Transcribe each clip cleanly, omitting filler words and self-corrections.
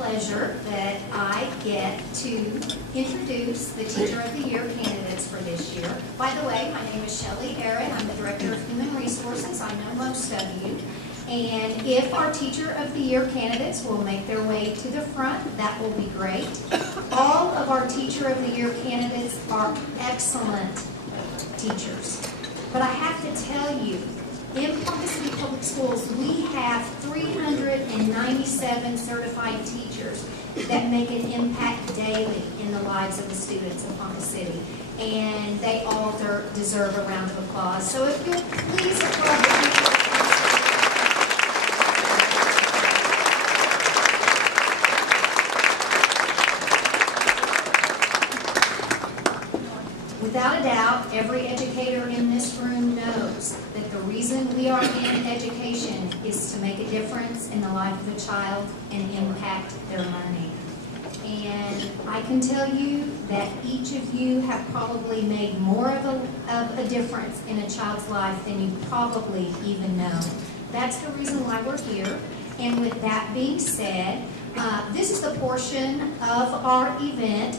pleasure that I get to introduce the Teacher of the Year candidates for this year. By the way, my name is Shelley Aaron. I'm the Director of Human Resources. I know most of you. And if our Teacher of the Year candidates will make their way to the front, that will be great. All of our Teacher of the Year candidates are excellent teachers. But I have to tell you, in Ponca City Public Schools, we have 397 certified teachers that make an impact daily in the lives of the students of Ponca City. And they all deserve a round of applause. So if you'll please applaud the teachers. Without a doubt, every educator in this room knows that the reason we are in education is to make a difference in the life of a child and impact their learning. And I can tell you that each of you have probably made more of a difference in a child's life than you probably even know. That's the reason why we're here. And with that being said, this is the portion of our event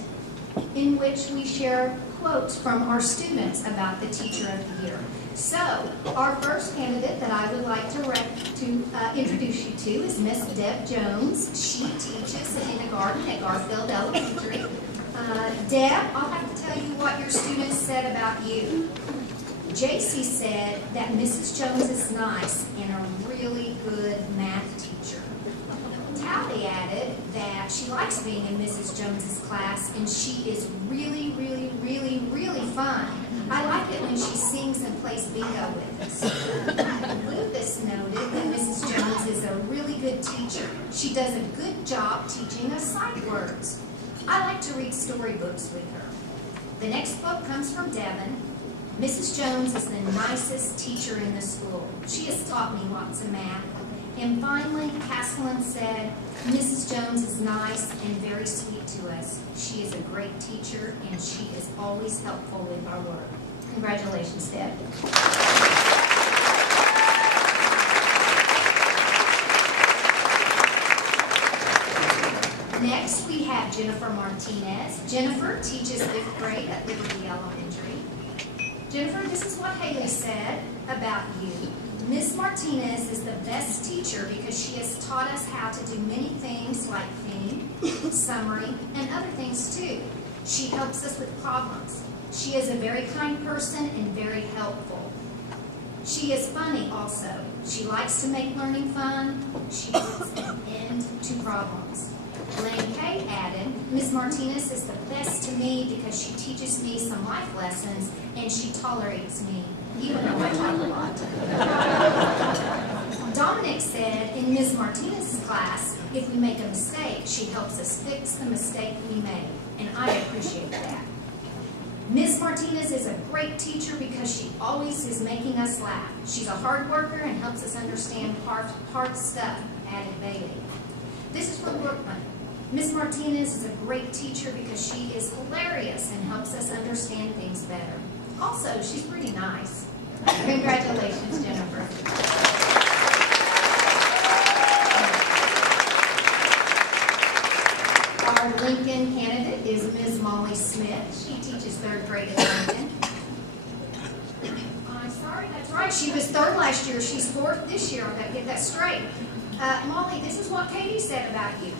in which we share quotes from our students about the Teacher of the Year. So, our first candidate that I would like to introduce you to is Miss Deb Jones. She teaches in kindergarten at Garfield Elementary. Deb, I'll have to tell you what your students said about you. JC said that Mrs. Jones is nice and a really good math teacher. Tally added that she likes being in Mrs. Jones's class and she is really, really, really, really fun. I like it when she sings and plays bingo with us. Lucas noted that Mrs. Jones is a really good teacher. She does a good job teaching us sight words. I like to read storybooks with her. The next quote comes from Devin. Mrs. Jones is the nicest teacher in the school. She has taught me lots of math. And finally, Caslin said, Mrs. Jones is nice and very sweet to us. She is a great teacher, and she is always helpful with our work. Congratulations, Deb. Next, we have Jennifer Martinez. Jennifer teaches 5th grade at Liberty Elementary. Jennifer, this is what Haley said about you. Ms. Martinez is the best teacher because she has taught us how to do many things like theme, summary, and other things too. She helps us with problems. She is a very kind person and very helpful. She is funny also. She likes to make learning fun. She puts an end to problems. Lane Kay added, Ms. Martinez is the best to me because she teaches me some life lessons and she tolerates me, even though I talk a lot. Dominic said, in Ms. Martinez's class, if we make a mistake, she helps us fix the mistake we made, and I appreciate that. Ms. Martinez is a great teacher because she always is making us laugh. She's a hard worker and helps us understand hard stuff, added Bailey. This is from Brookman. Ms. Martinez is a great teacher because she is hilarious and helps us understand things better. Also, she's pretty nice. Congratulations, Jennifer. Our Lincoln candidate is Ms. Molly Smith. She teaches 3rd grade at Lincoln. I'm sorry, that's right. She was 3rd last year. She's 4th this year. I've got to get that straight. Molly, this is what Katie said about you.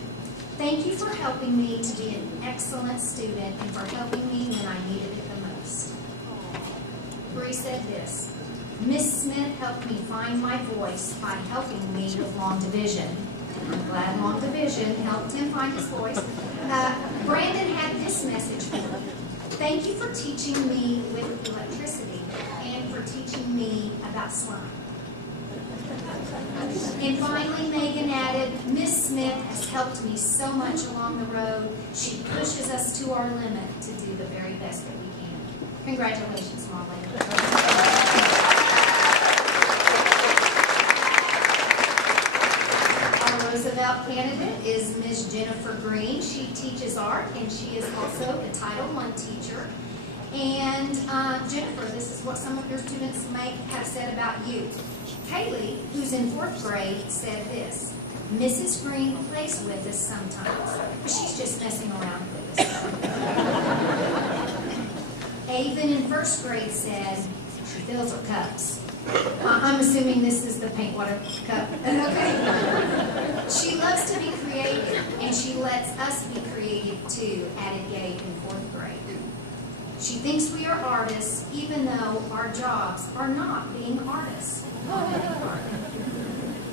Thank you for helping me to be an excellent student and for helping me when I needed it the most. Bree said this, Miss Smith helped me find my voice by helping me with long division. I'm glad long division helped him find his voice. Brandon had this message for me. Thank you for teaching me with electricity and for teaching me about slime. And finally, Megan added, Miss Smith has helped me so much along the road. She pushes us to our limit to do the very best that we can. Congratulations, Molly. Our Roosevelt candidate is Ms. Jennifer Green. She teaches art, and she is also a Title I teacher. And Jennifer, this is what some of your students may have said about you. Kaylee, who's in 4th grade, said this, Mrs. Green plays with us sometimes, but she's just messing around with us. Avon in first grade said she fills her cups. I'm assuming this is the paint water cup. Okay. She loves to be creative, and she lets us be creative too, added Gabe in fourth grade. She thinks we are artists, even though our jobs are not being artists.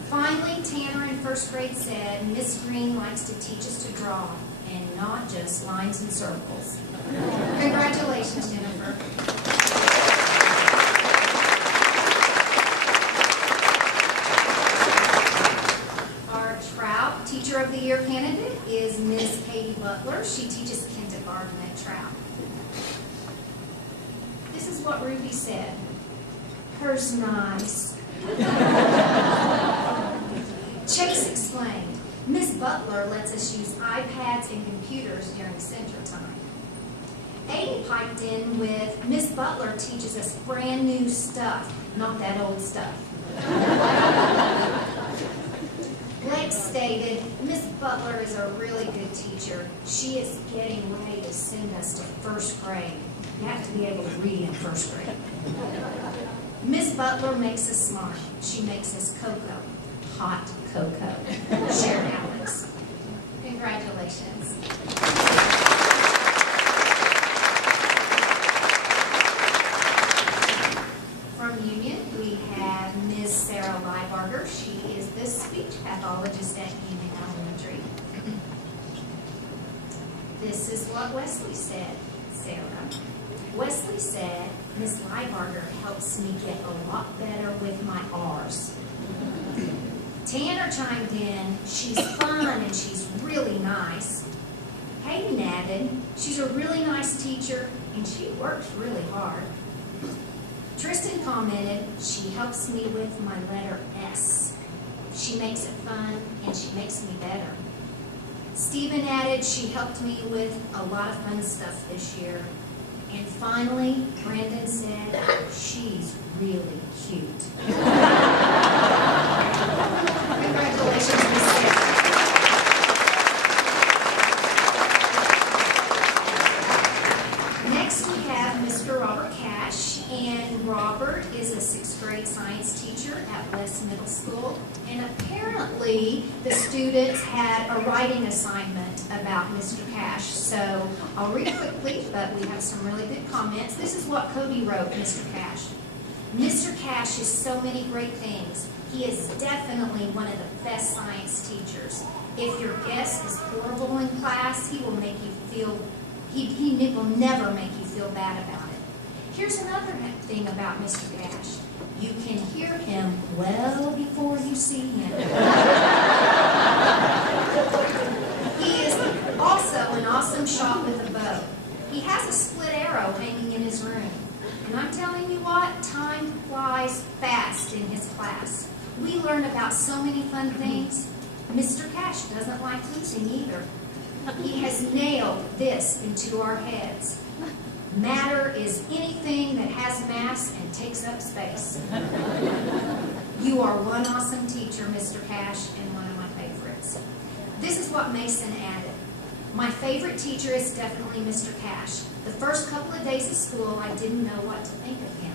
Finally, Tanner in first grade said, Miss Green likes to teach us to draw, and not just lines and circles. Congratulations, Jennifer. Our Trout Teacher of the Year candidate is Miss Katie Butler. She teaches kindergarten at Trout. This is what Ruby said. Her's nice. Chase explained, Miss Butler lets us use iPads and computers during center time. Aiden piped in with, Miss Butler teaches us brand new stuff, not that old stuff. Blake stated, Miss Butler is a really good teacher. She is getting ready to send us to first grade. You have to be able to read in first grade. Miss Butler makes us smart. She makes us cocoa. Hot cocoa. Shared Alex. Congratulations. From Union, we have Ms. Sarah Liebarger. She is the speech pathologist at Union Elementary. This is what Wesley said, Sarah. Wesley said, Ms. Liebarger helps me get a lot better with my R's. Tanner chimed in, she's fun and she's really nice. Hayden added, she's a really nice teacher and she works really hard. Tristan commented, she helps me with my letter S. She makes it fun and she makes me better. Stephen added, she helped me with a lot of fun stuff this year. And finally, Brandon said, she's really cute. Congratulations, Ms. Sarah. Next, we have Mr. Robert Cash, and Robert is a sixth grade science teacher at West Middle School. And apparently, the students had a writing assignment about Mr. Cash. So I'll read quickly, but we have some really good comments. This is what Cody wrote, Mr. Cash. Mr. Cash is so many great things. He is definitely one of the best science teachers. If your guess is horrible in class, he will make you feel, he will never make you feel bad about it. Here's another thing about Mr. Cash. You can hear him well before you see him. He is also an awesome shot with a bow. He has a split arrow hanging in his room. And I'm telling you what, time flies fast in his class. We learn about so many fun things. Mr. Cash doesn't like losing either. He has nailed this into our heads. Matter is anything that has mass and takes up space. You are one awesome teacher, Mr. Cash, and one of my favorites. This is what Mason added. My favorite teacher is definitely Mr. Cash. The first couple of days of school, I didn't know what to think of him.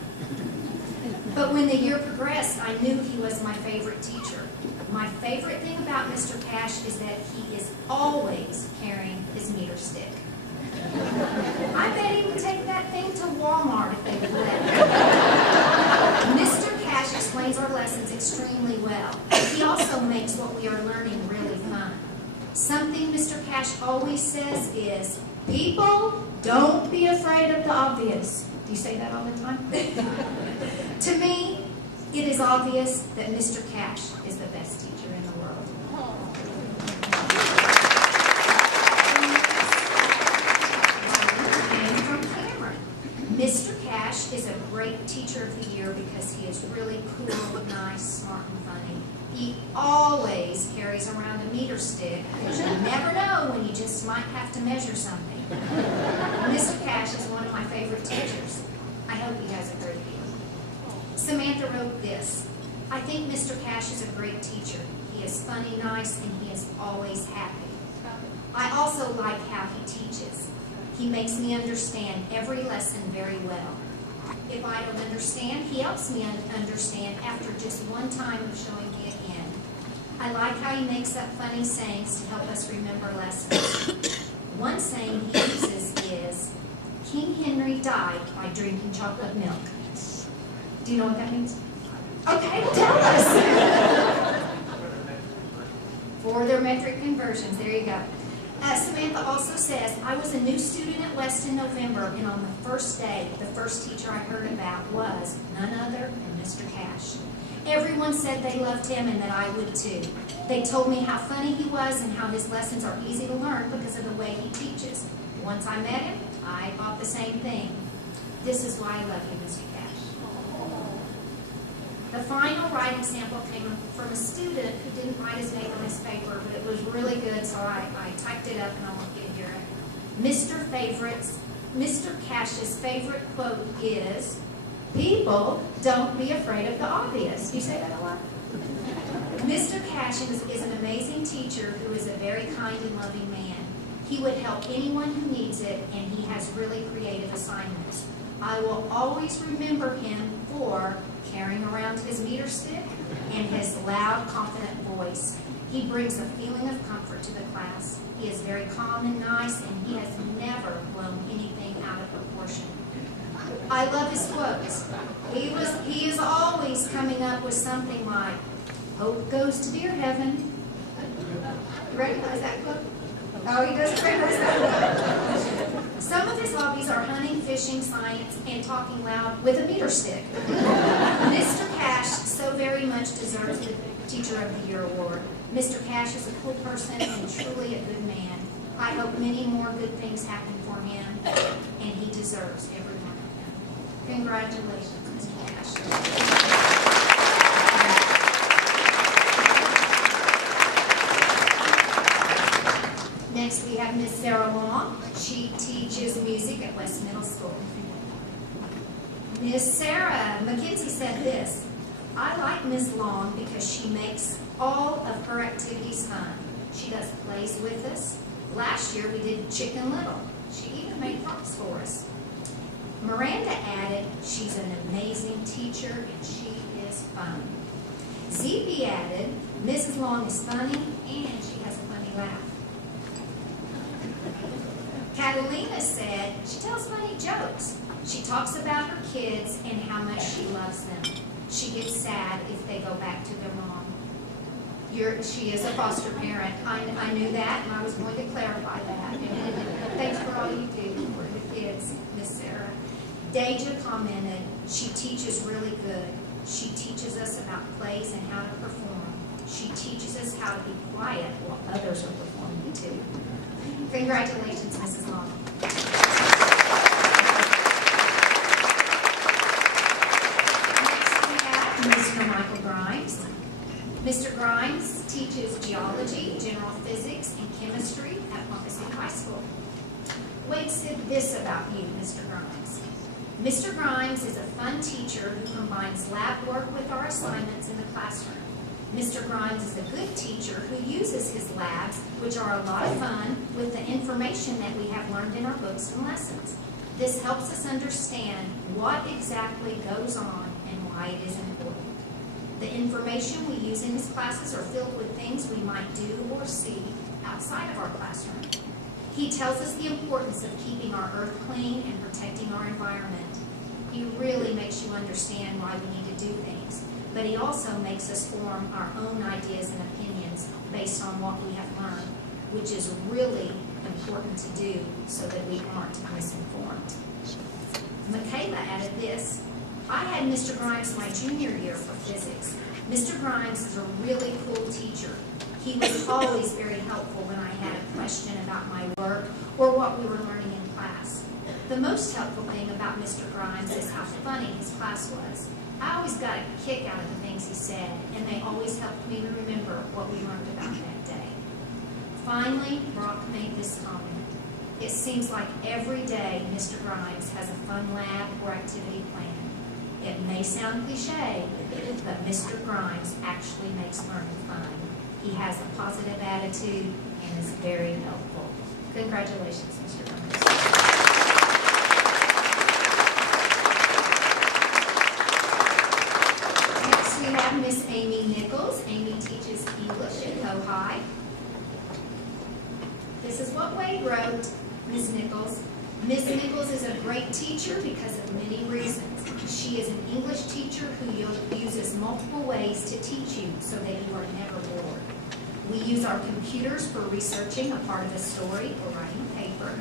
But when the year progressed, I knew he was my favorite teacher. My favorite thing about Mr. Cash is that he is always carrying his meter stick. I bet he would take that thing to Walmart if they would let him. Mr. Cash explains our lessons extremely well. He also makes what we are learning really fun. Something Mr. Cash always says is, people, don't be afraid of the obvious. Do you say that all the time? To me, it is obvious that Mr. Cash is the best teacher in the world. And from Cameron, Mr. Cash is a great teacher of the year because he is really cool, nice, smart, and funny. He always carries around a meter stick because you never know when you just might have to measure something. Mr. Cash is one of my favorite teachers. I hope he has a great year. Samantha wrote this. I think Mr. Cash is a great teacher. He is fun. funny, nice, and he is always happy. I also like how he teaches. He makes me understand every lesson very well. If I don't understand, he helps me understand after just one time of showing me again. I like how he makes up funny sayings to help us remember lessons. One saying he uses is, King Henry died by drinking chocolate milk. Do you know what that means? Okay, well, tell us. For their metric conversions, there you go. Samantha also says, I was a new student at West in November, and on the first day, the first teacher I heard about was none other than Mr. Cash. Everyone said they loved him and that I would too. They told me how funny he was and how his lessons are easy to learn because of the way he teaches. Once I met him, I thought the same thing. This is why I love you, Mr. Cash. The final writing sample came from a student who didn't write his name on his paper, but it was really good, so I typed it up and I want you to hear it. Mr. Cash's favorite quote is, people don't be afraid of the obvious. Do you say that a lot? Mr. Cash is an amazing teacher who is a very kind and loving man. He would help anyone who needs it, and he has really creative assignments. I will always remember him for carrying around his meter stick and his loud, confident voice. He brings a feeling of comfort to the class. He is very calm and nice, and he has never blown anything out of proportion. I love his quotes. He is always coming up with something like, hope goes to dear heaven. You recognize that quote? Oh, he doesn't recognize that quote. Some of his hobbies are hunting, fishing, science, and talking loud with a meter stick. Mr. Cash so very much deserves the Teacher of the Year award. Mr. Cash is a cool person and truly a good man. I hope many more good things happen for him, and he deserves every one of them. Congratulations, Mr. Cash. Next, we have Miss Sarah Long. She teaches music at West Middle School. Miss Sarah Mackenzie said this, I like Miss Long because she makes all of her activities fun. She does plays with us. Last year we did Chicken Little. She even made props for us. Miranda added, she's an amazing teacher and she is fun. ZB added, Mrs. Long is funny and she has a funny laugh. Catalina said she tells funny jokes. She talks about her kids and how much she loves them. She gets sad if they go back to their mom. She is a foster parent. I knew that, and I was going to clarify that. Thanks for all you do for the kids, Miss Sarah. Deja commented, she teaches really good. She teaches us about plays and how to perform. She teaches us how to be quiet while others are performing too. Congratulations, Mrs. Long. Next we have Mr. Michael Grimes. Mr. Grimes teaches geology, general physics, and chemistry at Ponca High School. Wade said this about you, Mr. Grimes. Mr. Grimes is a fun teacher who combines lab work with our assignments in the classroom. Mr. Grimes is a good teacher who uses his labs, which are a lot of fun, with the information that we have learned in our books and lessons. This helps us understand what exactly goes on and why it is important. The information we use in his classes are filled with things we might do or see outside of our classroom. He tells us the importance of keeping our earth clean and protecting our environment. He really makes you understand why we need to do things, but he also makes us form our own ideas and opinions based on what we have learned, which is really important to do so that we aren't misinformed. Michaela added this, I had Mr. Grimes my junior year for physics. Mr. Grimes is a really cool teacher. He was always very helpful when I had a question about my work or what we were learning in class. The most helpful thing about Mr. Grimes is how funny his class was. I always got a kick out of the things he said, and they always helped me to remember what we learned about that day. Finally, Brock made this comment. It seems like every day Mr. Grimes has a fun lab or activity plan. It may sound cliche, but Mr. Grimes actually makes learning fun. He has a positive attitude and is very helpful. Congratulations, Mr. Gomez. Next, we have Miss Amy Nichols. Amy teaches English at High. This is what Wade wrote, Ms. Nichols. Ms. Nichols is a great teacher because of many reasons. She is an English teacher who uses multiple ways to teach you so that you are never bored. We use our computers for researching a part of a story or writing a paper.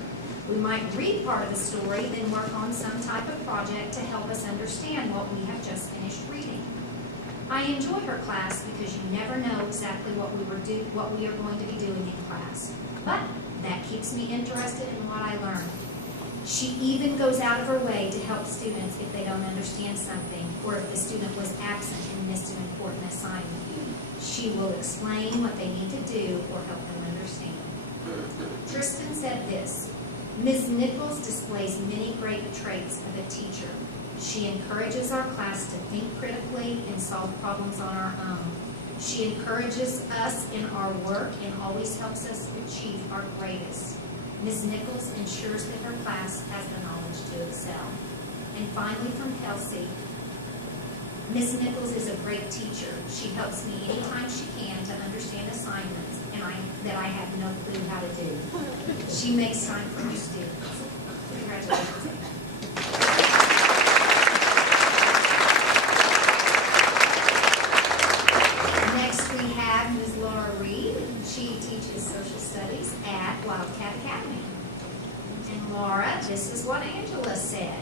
We might read part of a story, then work on some type of project to help us understand what we have just finished reading. I enjoy her class because you never know exactly what we are going to be doing in class. But that keeps me interested in what I learn. She even goes out of her way to help students if they don't understand something or if the student was absent and missed an important assignment. She will explain what they need to do or help them understand. Tristan said this, Ms. Nichols displays many great traits of a teacher. She encourages our class to think critically and solve problems on our own. She encourages us in our work and always helps us achieve our greatest. Ms. Nichols ensures that her class has the knowledge to excel. And finally, from Kelsey, Ms. Nichols is a great teacher. She helps me anytime she can to understand assignments that I have no clue how to do. She makes time for her students. Congratulations. Next we have Ms. Laura Reed. She teaches social studies at Wildcat Academy. And Laura, this is what Angela said.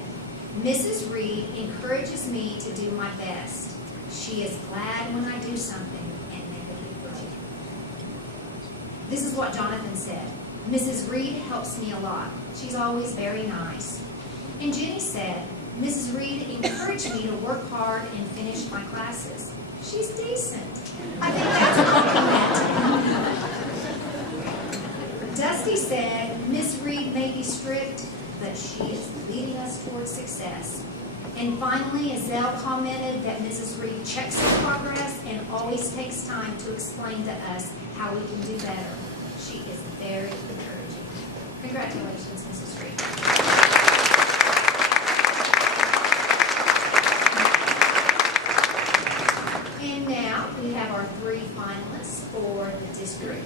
Mrs. Reed encourages me to do my best. She is glad when I do something and make a big break. This is what Jonathan said. Mrs. Reed helps me a lot. She's always very nice. And Jenny said, Mrs. Reed encouraged me to work hard and finish my classes. She's decent. I think that's a compliment. Dusty said, Miss Reed may be strict, but she is leading us towards success. And finally, Azelle commented that Mrs. Reed checks her progress and always takes time to explain to us how we can do better. She is very encouraging. Congratulations, Mrs. Reed. And now we have our three finalists for the district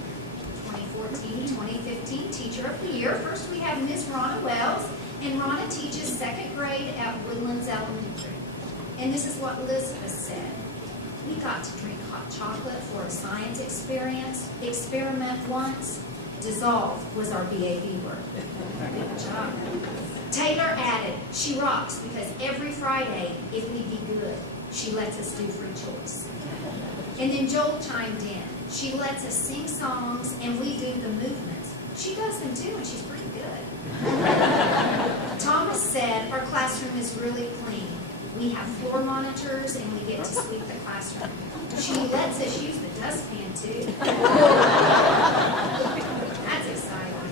2014-2015 Teacher of the Year. First we have Ms. Ronna Wells, and Ronna teaches second grade at Woodlands Elementary. And this is what Elizabeth said. We got to drink hot chocolate for a science experiment once. Dissolve was our BAB word. Good job. Taylor added, she rocks because every Friday, if we be good, she lets us do free choice. And then Joel chimed in. She lets us sing songs and we do the movements. She does them too and she's pretty good. Thomas said our classroom is really clean. We have floor monitors and we get to sweep the classroom. She lets us use the dustpan too. That's exciting.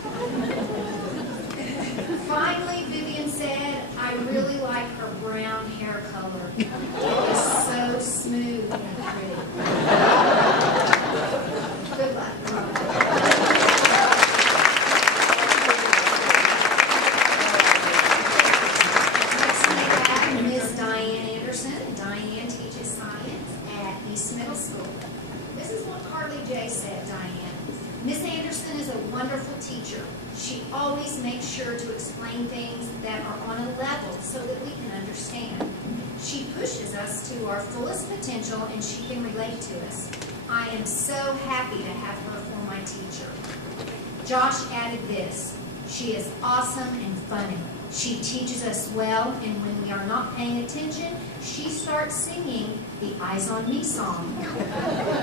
Finally, Vivian said, I really like her brown hair color. It is so smooth and pretty. Good luck. Next we have Ms. Diane Anderson. Diane teaches science at East Middle School. This is what Carly J. said, Diane. Ms. Anderson is a wonderful teacher. She always makes sure to explain things that are on a level so that we can understand. She pushes us to our fullest potential and she can relate to us. I am so happy to have her for my teacher. Josh added this. She is awesome and funny. She teaches us well, and when we are not paying attention, she starts singing the Eyes on Me song.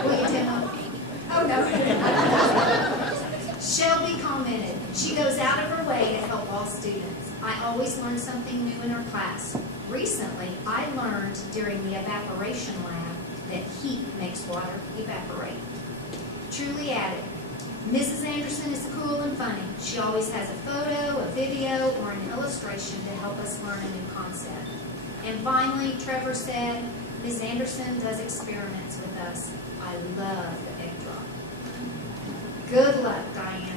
Will you demo? Oh, no. Shelby commented, she goes out of her way to help all students. I always learn something new in her class. Recently, I learned during the evaporation lab that heat makes water evaporate. Truly added, Mrs. Anderson is cool and funny. She always has a photo, a video, or an illustration to help us learn a new concept. And finally, Trevor said, Ms. Anderson does experiments with us. I love the egg drop. Good luck, Diane.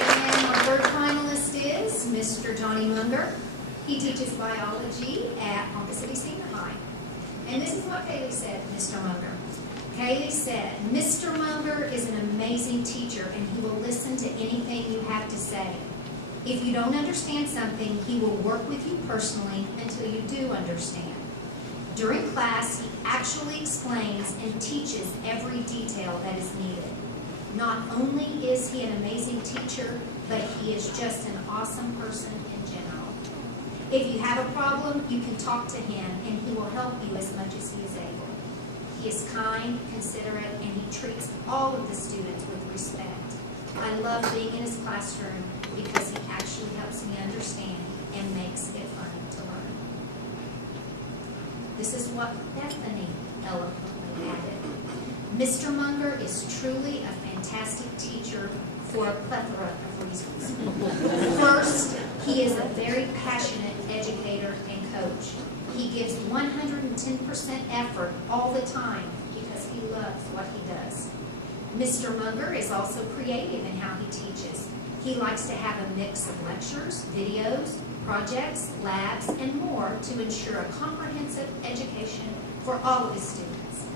And our third finalist is Mr. Johnny Munger. He teaches biology at Ponca City Senior High. And this is what Kaylee said, Mr. Munger. Kaylee said, Mr. Munger is an amazing teacher and he will listen to anything you have to say. If you don't understand something, he will work with you personally until you do understand. During class, he actually explains and teaches every detail that is needed. Not only is he an amazing teacher, but he is just an awesome person in general. If you have a problem, you can talk to him and he will help you as much as he is able. He is kind, considerate, and he treats all of the students with respect. I love being in his classroom because he actually helps me understand and makes it fun to learn. This is what Bethany eloquently added. Mr. Munger is truly a fantastic teacher for a plethora of reasons. First, he is a very passionate educator and coach. He gives 110% effort all the time because he loves what he does. Mr. Munger is also creative in how he teaches. He likes to have a mix of lectures, videos, projects, labs, and more to ensure a comprehensive education for all of his students.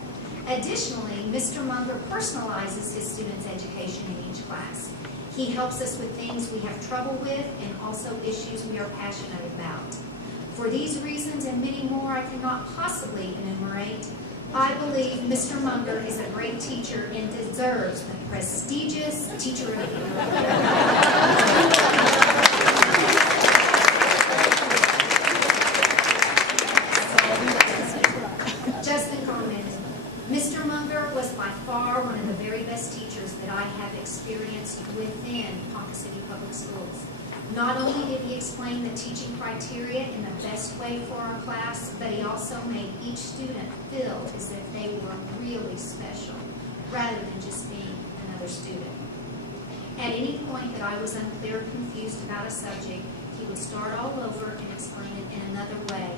Additionally, Mr. Munger personalizes his students' education in each class. He helps us with things we have trouble with and also issues we are passionate about. For these reasons and many more I cannot possibly enumerate, I believe Mr. Munger is a great teacher and deserves the prestigious Teacher of the Year. Justin commented, Mr. Munger was by far one of the very best teachers that I have experienced within Ponca City Public Schools. Not only did he explain the teaching criteria in the best way for our class, but he also made each student feel as if they were really special, rather than just being another student. At any point that I was unclear or confused about a subject, he would start all over and explain it in another way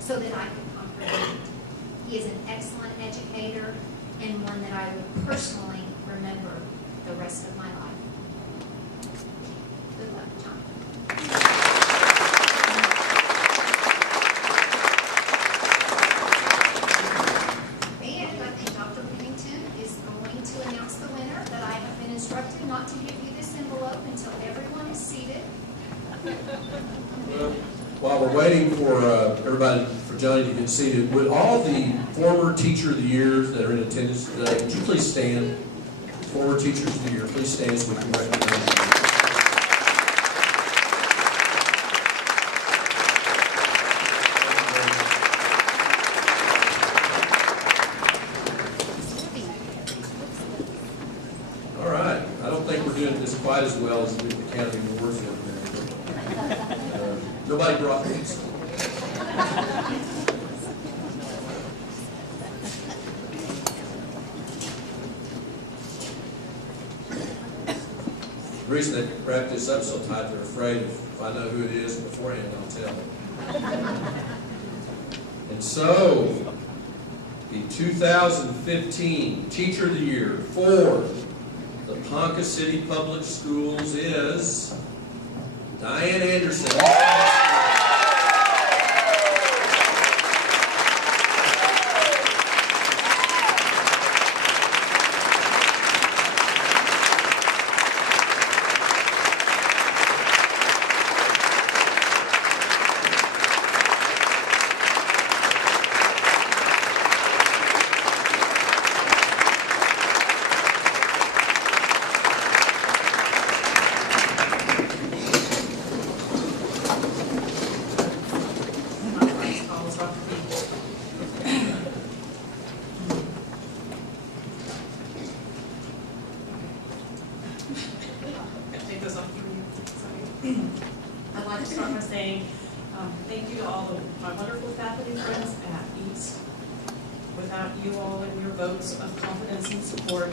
so that I could comprehend. He is an excellent educator and one that I will personally remember the rest of my life. Good luck, John. And I think Dr. Pennington is going to announce the winner, but I have been instructed not to give you this envelope until everyone is seated. Well, while we're waiting for everybody, for Johnny to get seated, would all the former Teacher of the Years that are in attendance today, would you please stand? Former Teachers of the Year, please stand so we can recognize you. All right, I don't think we're doing this quite as well as the Academy Awards the other day. Nobody brought these. The reason they wrap this up so tight, they're afraid if I know who it is beforehand, I'll tell them. And so, the 2015 Teacher of the Year for the Ponca City Public Schools is Diane Anderson. I'd like to start by saying thank you to all of my wonderful faculty friends at East. Without you all and your votes of confidence and support,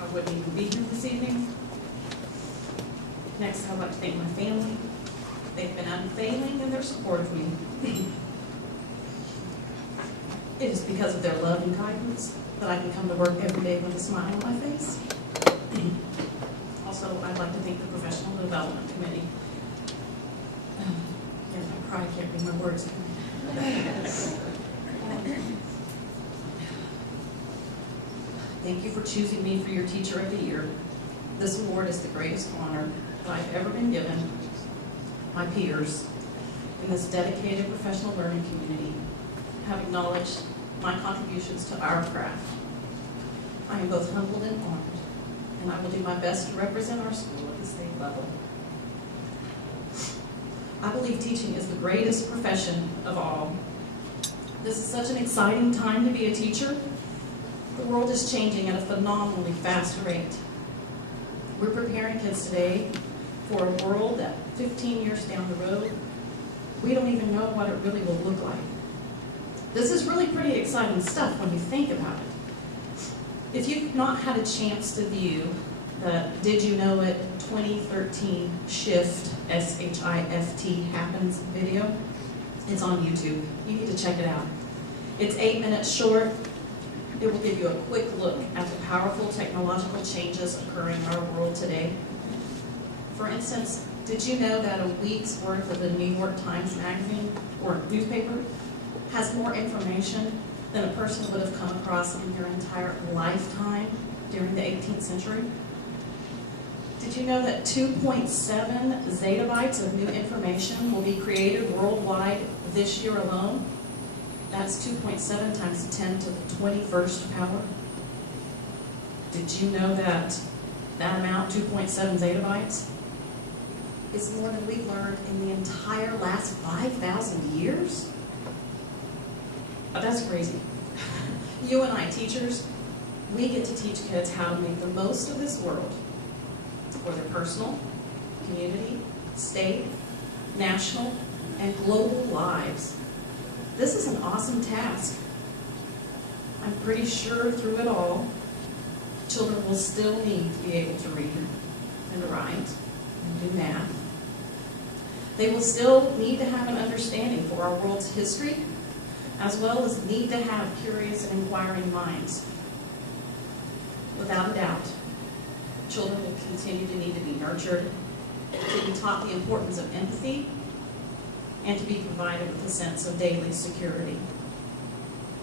I wouldn't even be here this evening. Next, I'd like to thank my family. They've been unfailing in their support of me. It is because of their love and guidance that I can come to work every day with a smile on my face. Also, I'd like to thank the Professional Development Committee. Again, I cry, I can't read my words. Thank you for choosing me for your Teacher of the Year. This award is the greatest honor that I've ever been given. My peers in this dedicated professional learning community have acknowledged my contributions to our craft. I am both humbled and honored, and I will do my best to represent our school at the state level. I believe teaching is the greatest profession of all. This is such an exciting time to be a teacher. The world is changing at a phenomenally fast rate. We're preparing kids today for a world that 15 years down the road, we don't even know what it really will look like. This is really pretty exciting stuff when you think about it. If you've not had a chance to view the Did You Know It 2013 Shift, S-H-I-F-T, Happens video, it's on YouTube. You need to check it out. It's 8 minutes short. It will give you a quick look at the powerful technological changes occurring in our world today. For instance, did you know that a week's worth of the New York Times magazine or newspaper has more information than a person would have come across in their entire lifetime during the 18th century? Did you know that 2.7 zettabytes of new information will be created worldwide this year alone? That's 2.7 times 10 to the 21st power. Did you know that that amount, 2.7 zettabytes, is more than we've learned in the entire last 5,000 years? Oh, that's crazy. You and I, teachers, we get to teach kids how to make the most of this world for their personal, community, state, national, and global lives. This is an awesome task. I'm pretty sure through it all, children will still need to be able to read and write and do math. They will still need to have an understanding for our world's history, as well as need to have curious and inquiring minds. Without a doubt, children will continue to need to be nurtured, to be taught the importance of empathy, and to be provided with a sense of daily security.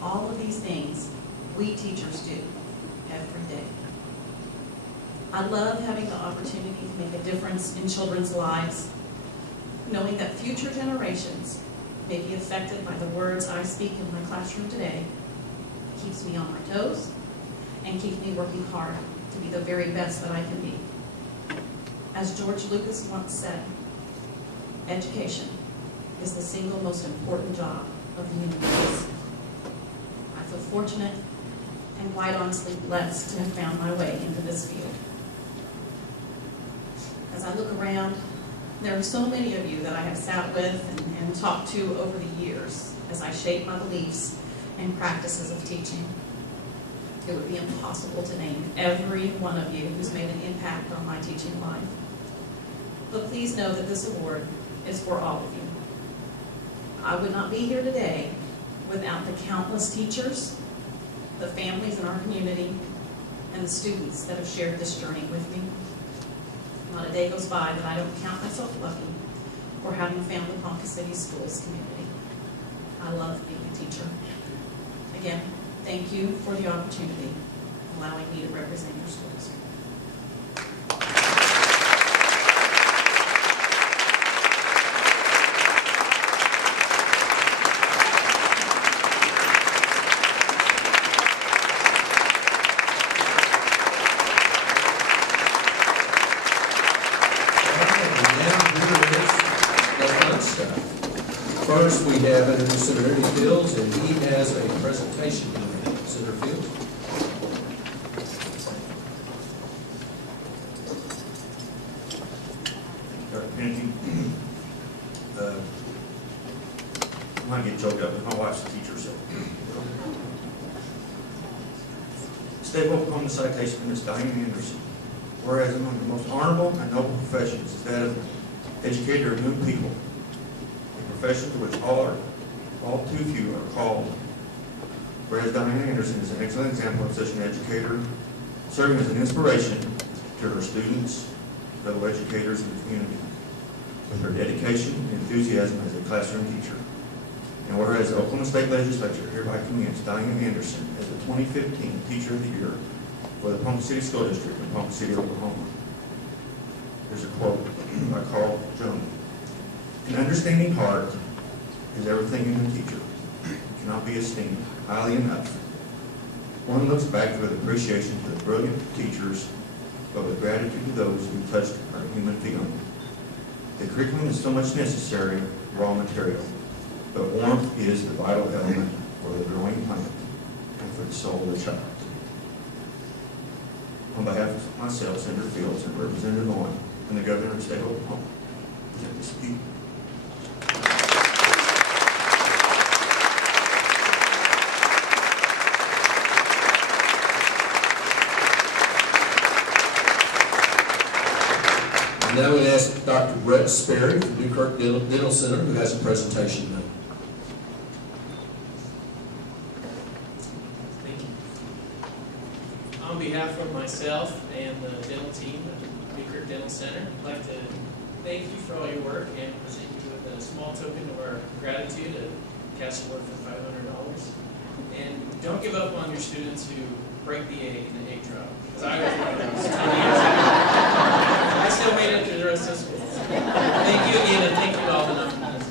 All of these things we teachers do every day. I love having the opportunity to make a difference in children's lives, knowing that future generations may be affected by the words I speak in my classroom today. Keeps me on my toes and keeps me working hard to be the very best that I can be. As George Lucas once said, education is the single most important job of the human race. I feel fortunate and quite honestly blessed to have found my way into this field. As I look around, there are so many of you that I have sat with and talked to over the years as I shape my beliefs and practices of teaching. It would be impossible to name every one of you who's made an impact on my teaching life. But please know that this award is for all of you. I would not be here today without the countless teachers, the families in our community, and the students that have shared this journey with me. Not a day goes by that I don't count myself lucky for having found the Ponca City Schools community. I love being a teacher. Again, thank you for the opportunity, allowing me to represent your schools. First, we have Introducer Senator Fields, and he has a presentation to make. Senator Fields. Kennedy, I might get choked up, but my wife's a teacher, so. Stay woke on the citation from Ms. Diane Anderson. Whereas among the most honorable and noble professions is that of educator of new people, a profession to which all too few are called. Whereas Diane Anderson is an excellent example of such an educator, serving as an inspiration to her students, fellow educators, and the community, with her dedication and enthusiasm as a classroom teacher. And whereas the Oklahoma State Legislature hereby commends Diane Anderson as the 2015 Teacher of the Year for the Ponca City School District in Ponca City, Oklahoma. There's a quote by Carl Jones. An understanding heart is everything in a teacher. It cannot be esteemed highly enough. One looks back with appreciation to the brilliant teachers, but with gratitude to those who touched our human feeling. The curriculum is so much necessary raw material, but warmth is the vital element for the growing plant and for the soul of the child. On behalf of myself, Senator Fields, and Representative Owen, and the Governor of the State of Oklahoma, I present this to you. Now we ask Dr. Brett Sperry from Newkirk Dental Center, who has a presentation to make. Thank you. On behalf of myself and the dental team at Newkirk Dental Center, I'd like to thank you for all your work and present you with a small token of our gratitude, a cash award for $500. And don't give up on your students who break the egg in the egg drop, because I was one of those 20 years ago. I still made it through the rest of school. Thank you again, and thank you to all the nominees.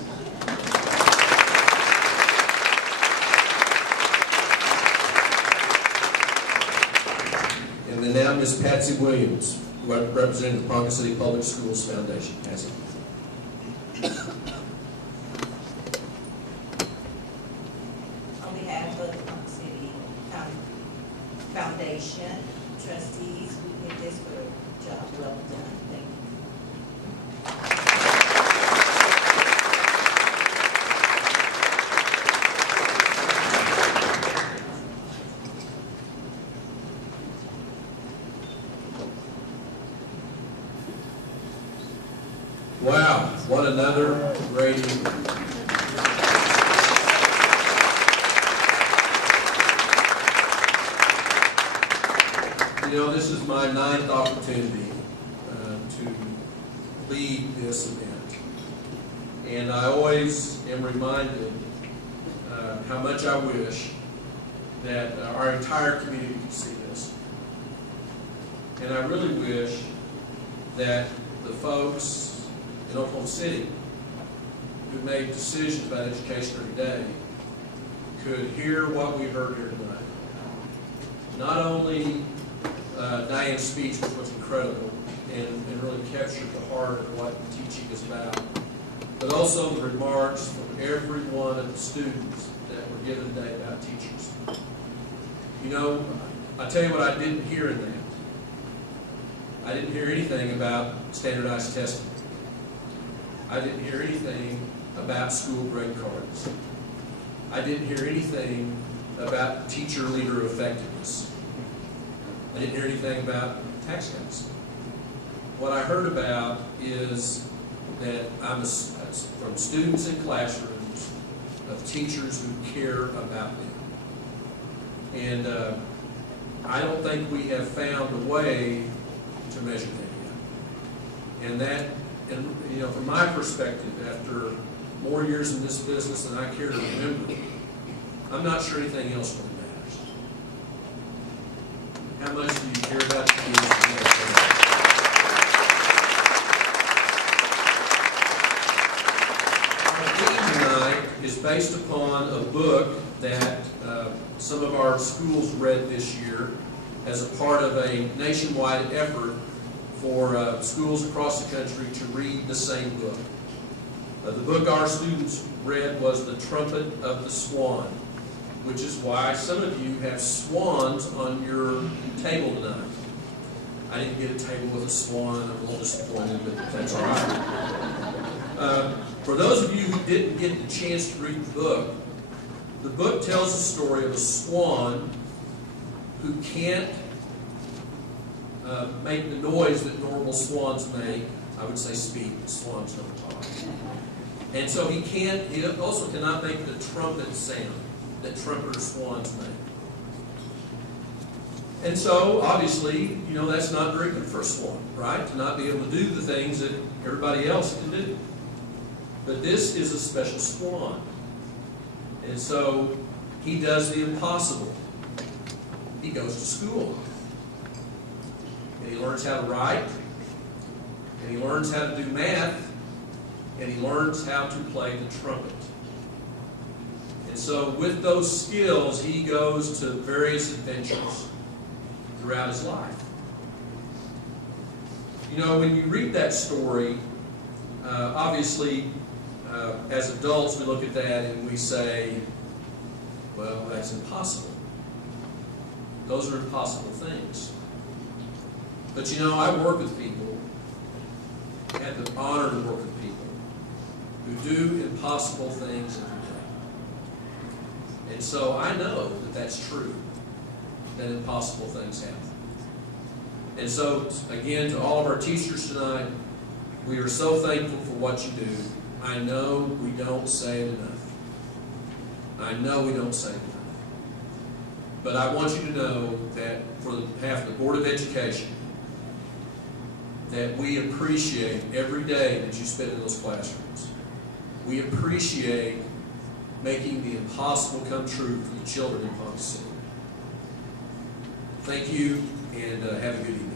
And then now Ms. Patsy Williams, representing the Ponca City Public Schools Foundation. Patsy. On behalf of the Ponca City Foundation trustees, we think this was a job well done. Thank you. Wow, what another great evening. You know, this is my 9th opportunity to lead this event. And I always am reminded how much I wish that our entire community could see this. And I really wish that the folks in Oklahoma City who make decisions about education every day could hear what we heard here tonight. Not only Diane's speech, which was incredible and really captured the heart of what teaching is about, but also the remarks from every one of the students that were given today about teachers. You know, I tell you what I didn't hear in that. I didn't hear anything about standardized testing. I didn't hear anything about school grade cards. I didn't hear anything about teacher leader effectiveness. I didn't hear anything about tax cuts. What I heard about is that from students in classrooms of teachers who care about them. And I don't think we have found a way to measure that yet. And you know, from my perspective, after more years in this business than I care to remember, I'm not sure anything else really matters. How much do you care about the kids? Our theme tonight is based upon a book that some of our schools read this year as a part of a nationwide effort for schools across the country to read the same book. The book our students read was The Trumpet of the Swan, which is why some of you have swans on your table tonight. I didn't get a table with a swan. I'm a little disappointed, but that's all right. For those of you who didn't get the chance to read the book tells the story of a swan who can't make the noise that normal swans make. I would say speak, but swans don't talk. And so he also cannot make the trumpet sound. that trumpeter swans make. And so, obviously, that's not very good for a swan, right? To not be able to do the things that everybody else can do. But this is a special swan. And so, he does the impossible. He goes to school. And he learns how to write. And he learns how to do math. And he learns how to play the trumpet. And so, with those skills, he goes to various adventures throughout his life. When you read that story, obviously, as adults, we look at that and we say, well, that's impossible. Those are impossible things. But I work with people, I have the honor to work with people who do impossible things every day. And so I know that that's true, that impossible things happen. And so, again, to all of our teachers tonight, we are so thankful for what you do. I know we don't say it enough. I know we don't say it enough. But I want you to know that for behalf of the Board of Education, that we appreciate every day that you spend in those classrooms. We appreciate making the impossible come true for the children in Ponca City. Thank you, and have a good evening.